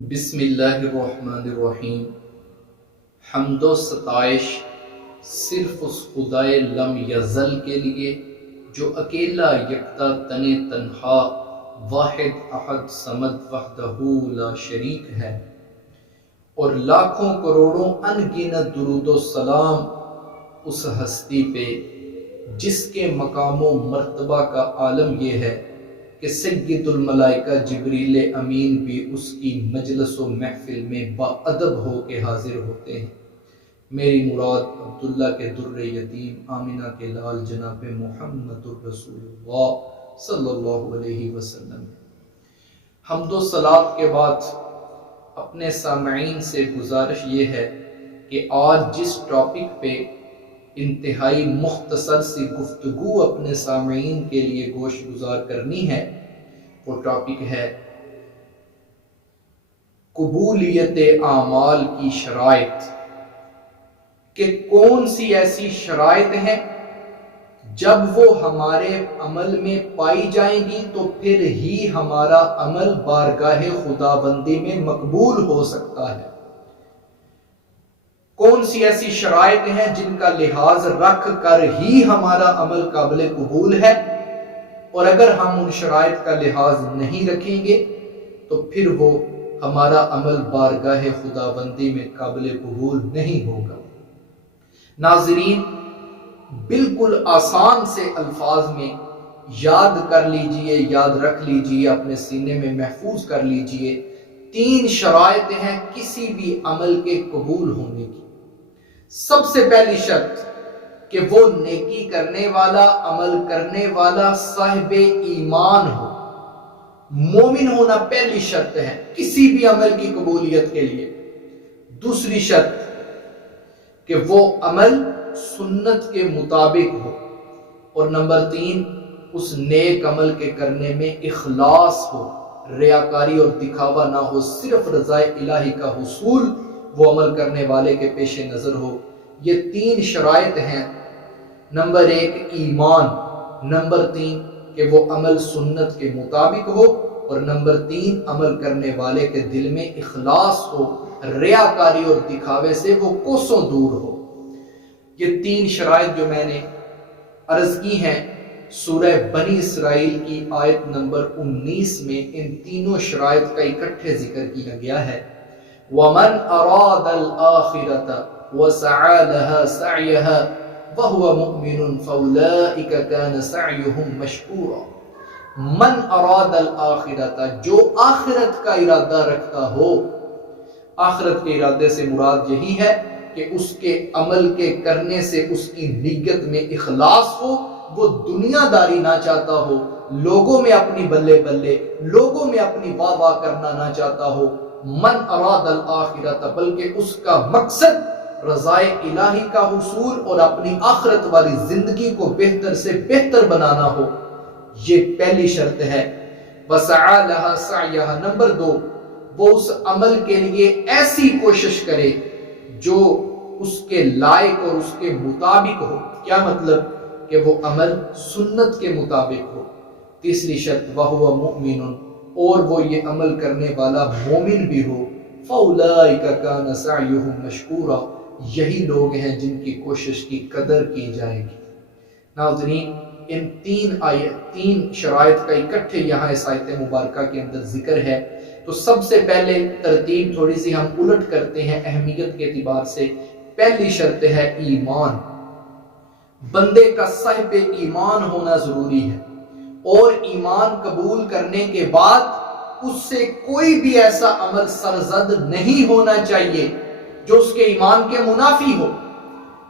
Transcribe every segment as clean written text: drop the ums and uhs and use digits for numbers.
بسم اللہ الرحمن الرحیم۔ حمد و ستائش صرف اس خدائے لم یزل کے لیے جو اکیلا یکتا تنہا واحد احد صمد وحدہ لا شریک ہے، اور لاکھوں کروڑوں ان گنت درود و سلام اس ہستی پہ جس کے مقام و مرتبہ کا عالم یہ ہے کہ سید الملائکہ جبریل امین بھی اس کی مجلس و محفل میں باادب ہو کے حاضر ہوتے ہیں۔ میری مراد عبداللہ کے در یتیم، آمنہ کے لال جناب محمد الرسول اللہ صلی اللہ علیہ وسلم۔ حمد و صلات کے بعد اپنے سامعین سے گزارش یہ ہے کہ آج جس ٹاپک پہ انتہائی مختصر سی گفتگو اپنے سامعین کے لیے گوش گزار کرنی ہے، وہ ٹاپک ہے قبولیت اعمال کی شرائط، کہ کون سی ایسی شرائط ہیں جب وہ ہمارے عمل میں پائی جائیں گی تو پھر ہی ہمارا عمل بارگاہ خداوندی میں مقبول ہو سکتا ہے۔ کون سی ایسی شرائط ہیں جن کا لحاظ رکھ کر ہی ہمارا عمل قابل قبول ہے، اور اگر ہم ان شرائط کا لحاظ نہیں رکھیں گے تو پھر وہ ہمارا عمل بارگاہ خداوندی میں قابل قبول نہیں ہوگا۔ ناظرین، بالکل آسان سے الفاظ میں یاد کر لیجئے، یاد رکھ لیجئے، اپنے سینے میں محفوظ کر لیجئے۔ 3 شرائط ہیں کسی بھی عمل کے قبول ہونے کی۔ سب سے پہلی شرط کہ وہ نیکی کرنے والا، عمل کرنے والا صاحب ایمان ہو، مومن ہونا پہلی شرط ہے کسی بھی عمل کی قبولیت کے لیے۔ دوسری شرط کہ وہ عمل سنت کے مطابق ہو، اور نمبر 3 اس نیک عمل کے کرنے میں اخلاص ہو، ریاکاری اور دکھاوا نہ ہو، صرف رضا الہی کا حصول وہ عمل کرنے والے کے پیش نظر ہو۔ یہ 3 شرائط ہیں۔ نمبر 1 ایمان، نمبر 3 کہ وہ عمل سنت کے مطابق ہو، اور نمبر 3 عمل کرنے والے کے دل میں اخلاص ہو، ریاکاری اور دکھاوے سے وہ کوسوں دور ہو۔ یہ 3 شرائط جو میں نے عرض کی ہیں، سورہ بنی اسرائیل کی آیت نمبر 19 میں ان تینوں شرائط کا اکٹھے ذکر کیا گیا ہے۔ وَمَنْ أَرَادَ الْآخِرَةَ وَسَعَى لَهَا سَعْيَهَا وَهُوَ مُؤْمِنٌ فَأُولَئِكَ كَانَ سَعْيُهُمْ مَشْكُورًا۔ من اراد الآخرۃ، جو آخرت کا ارادہ رکھتا ہو۔ آخرت کے ارادے سے مراد یہی ہے کہ اس کے عمل کے کرنے سے اس کی نیت میں اخلاص ہو، وہ دنیا داری نہ چاہتا ہو، لوگوں میں اپنی بلے بلے، لوگوں میں اپنی واہ واہ کرنا نہ چاہتا ہو۔ من اراد الآخرۃ، بلکہ اس کا مقصد رضائے الہی کا حصول اور اپنی آخرت والی زندگی کو بہتر سے بہتر بنانا ہو، یہ پہلی شرط ہے۔ وَسَعَى لَهَا سَعْيَهَا، نمبر 2 وہ اس عمل کے لیے ایسی کوشش کرے جو اس کے لائق اور اس کے مطابق ہو۔ کیا مطلب؟ کہ وہ عمل سنت کے مطابق ہو۔ تیسری شرط وَهُوَ مُؤْمِنٌ، اور وہ یہ عمل کرنے والا مومن بھی ہو۔ فَأُولَئِكَ كَانَ سَعْيُهُمْ مَشْكُورًا، یہی لوگ ہیں جن کی کوشش کی قدر کی جائے گی۔ ناظرین، ان 3 شرائط کا اکٹھے یہاں اس آیت مبارکہ کے اندر ذکر ہے، تو سب سے پہلے ترتیب تھوڑی سی ہم الٹ کرتے ہیں اہمیت کے اعتبار سے۔ پہلی شرط ہے ایمان، بندے کا صاحب ایمان ہونا ضروری ہے، اور ایمان قبول کرنے کے بعد اس سے کوئی بھی ایسا عمل سرزد نہیں ہونا چاہیے جو اس کے ایمان کے منافی ہو،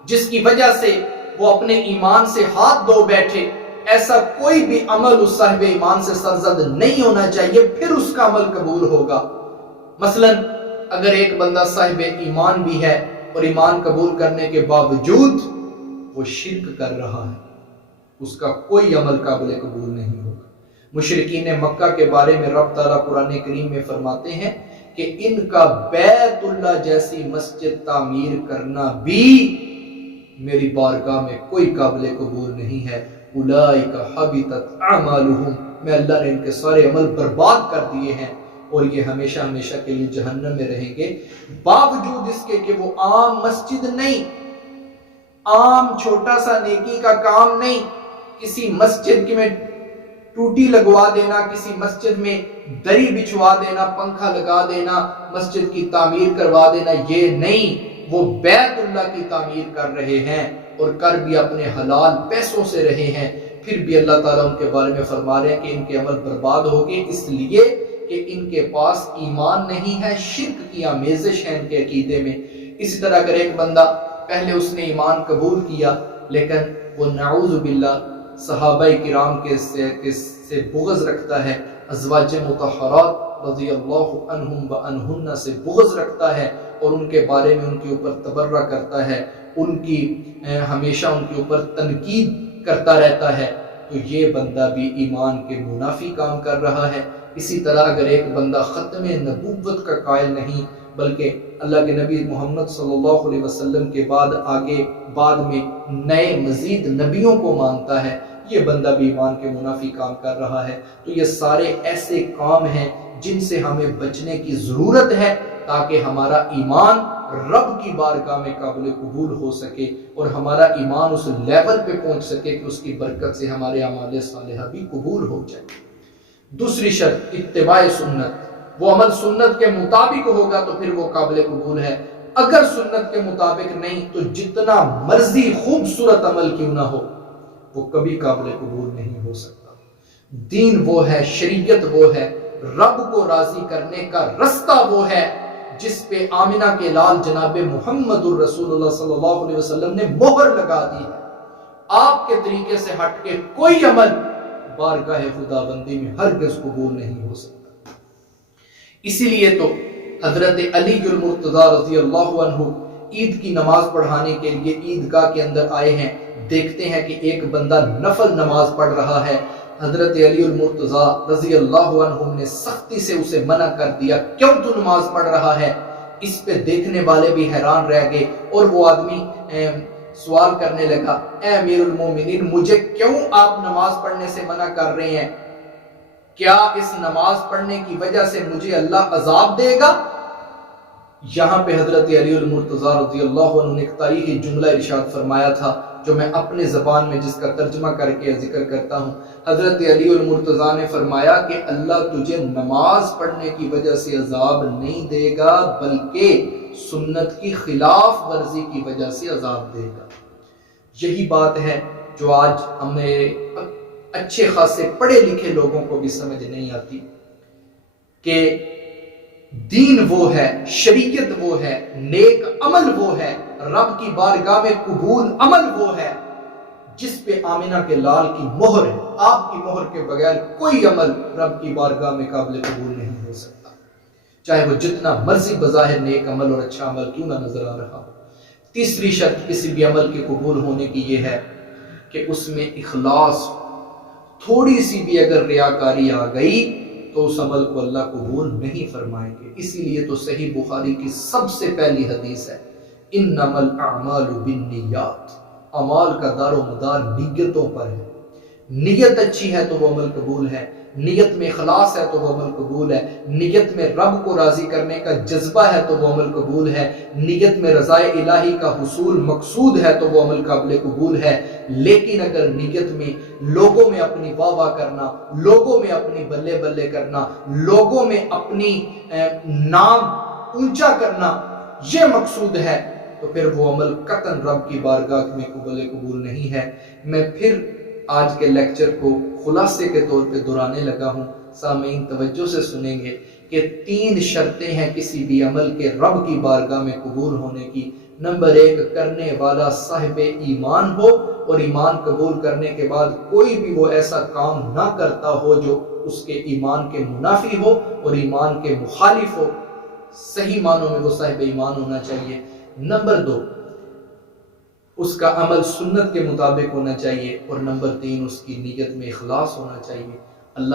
جس کی وجہ سے وہ اپنے ایمان سے ہاتھ دھو بیٹھے۔ ایسا کوئی بھی عمل اس صاحب ایمان سے سرزد نہیں ہونا چاہیے، پھر اس کا عمل قبول ہوگا۔ مثلا اگر ایک بندہ صاحب ایمان بھی ہے اور ایمان قبول کرنے کے باوجود وہ شرک کر رہا ہے، اس کا کوئی عمل قابل قبول نہیں ہوگا۔ مشرکین مکہ کے بارے میں رب تعالیٰ قرآن کریم میں فرماتے ہیں کہ ان کا بیت اللہ جیسی مسجد تعمیر کرنا بھی میری بارگاہ میں کوئی قابل قبول نہیں ہے۔ اولئک حبطت اعمالہم، میں اللہ نے ان کے سارے عمل برباد کر دیے ہیں۔ اور یہ ہمیشہ ہمیشہ کے لیے جہنم میں رہیں گے، باوجود اس کے کہ وہ عام مسجد نہیں، عام چھوٹا سا نیکی کا کام نہیں، کسی مسجد میں ٹوٹی لگوا دینا، کسی مسجد میں دری بچھوا دینا، پنکھا لگا دینا، مسجد کی تعمیر کروا دینا، یہ نہیں، وہ بیت اللہ کی تعمیر کر رہے ہیں اور کر بھی اپنے حلال پیسوں سے رہے ہیں، پھر بھی اللہ تعالیٰ ان کے بارے میں فرما رہے ہیں کہ ان کے عمل برباد ہو گئے، اس لیے کہ ان کے پاس ایمان نہیں ہے، شرک کی آمیزش ہے ان کے عقیدے میں۔ اسی طرح اگر ایک بندہ پہلے اس نے ایمان قبول کیا لیکن وہ نعوذ باللہ صحابہ کرام کے سے بغض رکھتا ہے، ازواج مطہرات رضی اللہ عنہم و عنہن سے بغض رکھتا ہے اور ان کے بارے میں ان کے اوپر تبرہ کرتا ہے، ان کی ہمیشہ ان کے اوپر تنقید کرتا رہتا ہے، تو یہ بندہ بھی ایمان کے منافی کام کر رہا ہے۔ اسی طرح اگر ایک بندہ ختم نبوت کا قائل نہیں بلکہ اللہ کے نبی محمد صلی اللہ علیہ وسلم کے بعد آگے بعد میں نئے مزید نبیوں کو مانتا ہے، یہ بندہ بھی ایمان کے منافی کام کر رہا ہے۔ تو یہ سارے ایسے کام ہیں جن سے ہمیں بچنے کی ضرورت ہے تاکہ ہمارا ایمان رب کی بارگاہ میں قابل قبول ہو سکے اور ہمارا ایمان اس لیول پہ پہنچ سکے کہ اس کی برکت سے ہمارے اعمال صالحہ بھی قبول ہو جائے۔ دوسری شرط اتباع سنت، وہ عمل سنت کے مطابق ہوگا تو پھر وہ قابل قبول ہے، اگر سنت کے مطابق نہیں تو جتنا مرضی خوبصورت عمل کیوں نہ ہو وہ کبھی قابل قبول نہیں ہو سکتا۔ دین وہ ہے، شریعت وہ ہے، رب کو راضی کرنے کا رستہ وہ ہے جس پہ آمنہ کے لال جناب محمد الرسول اللہ صلی اللہ علیہ وسلم نے مہر لگا دی ہے۔ آپ کے طریقے سے ہٹ کے کوئی عمل بارگاہ خدا بندی میں ہرگز قبول نہیں ہو سکتا۔ اسی لیے تو حضرت علی المرتضی رضی اللہ عنہ عید کی نماز پڑھانے کے لیے عیدگاہ کے اندر آئے ہیں، دیکھتے ہیں کہ ایک بندہ نفل نماز پڑھ رہا ہے، حضرت علی المرتضی رضی اللہ عنہ نے سختی سے اسے منع کر دیا، کیوں تو نماز پڑھ رہا ہے؟ اس پہ دیکھنے والے بھی حیران رہ گئے اور وہ آدمی سوال کرنے لگا، اے امیر المومنین مجھے کیوں آپ نماز پڑھنے سے منع کر رہے ہیں؟ کیا اس نماز پڑھنے کی وجہ سے مجھے اللہ عذاب دے گا؟ یہاں پہ حضرت علی المرتضی رضی اللہ عنہ نے ایک تاریخی جملہ ارشاد فرمایا تھا جو میں اپنے زبان میں جس کا ترجمہ کر کے ذکر کرتا ہوں۔ حضرت علی المرتضی نے فرمایا کہ اللہ تجھے نماز پڑھنے کی وجہ سے عذاب نہیں دے گا بلکہ سنت کی خلاف ورزی کی وجہ سے عذاب دے گا۔ یہی بات ہے جو آج ہمیں اچھے خاصے پڑھے لکھے لوگوں کو بھی سمجھ نہیں آتی کہ دین وہ ہے، شریعت وہ ہے، نیک عمل وہ ہے، رب کی بارگاہ میں قبول عمل وہ ہے جس پہ آمنہ کے لال کی مہر ہے۔ آپ کی مہر کے بغیر کوئی عمل رب کی بارگاہ میں قابل قبول نہیں ہو سکتا، چاہے وہ جتنا مرضی بظاہر نیک عمل اور اچھا عمل کیوں نہ نظر آ رہا ہو۔ تیسری شرط کسی بھی عمل کے قبول ہونے کی یہ ہے کہ اس میں اخلاص، تھوڑی سی بھی اگر ریاکاری آ گئی تو اس عمل کو اللہ قبول نہیں فرمائیں گے۔ اسی لیے تو صحیح بخاری کی سب سے پہلی حدیث ہے، انما الاعمال بالنیات، اعمال کا دار و مدار نیتوں پر ہے۔ نیت اچھی ہے تو وہ عمل قبول ہے، نیت میں اخلاص ہے تو وہ عمل قبول ہے، نیت میں رب کو راضی کرنے کا جذبہ ہے تو وہ عمل قبول ہے، نیت میں رضا الہی کا حصول مقصود ہے تو وہ عمل قابل قبول ہے۔ لیکن اگر نیت میں لوگوں میں اپنی واہ واہ کرنا، لوگوں میں اپنی بلے بلے کرنا، لوگوں میں اپنی نام اونچا کرنا یہ مقصود ہے تو پھر وہ عمل قطعاً رب کی بارگاہ میں قبول نہیں ہے۔ میں پھر آج کے لیکچر کو خلاصے کے طور پہ دہرانے لگا ہوں، سامعین توجہ سے سنیں گے کہ 3 شرطیں ہیں کسی بھی عمل کے رب کی بارگاہ میں قبول ہونے کی۔ نمبر 1، کرنے والا صاحب ایمان ہو اور ایمان قبول کرنے کے بعد کوئی بھی وہ ایسا کام نہ کرتا ہو جو اس کے ایمان کے منافی ہو اور ایمان کے مخالف ہو، صحیح معنوں میں وہ صاحب ایمان ہونا چاہیے۔ نمبر 2، اس کا عمل سنت کے مطابق ہونا چاہیے، اور نمبر 3، اس کی نیت میں اخلاص ہونا چاہیے۔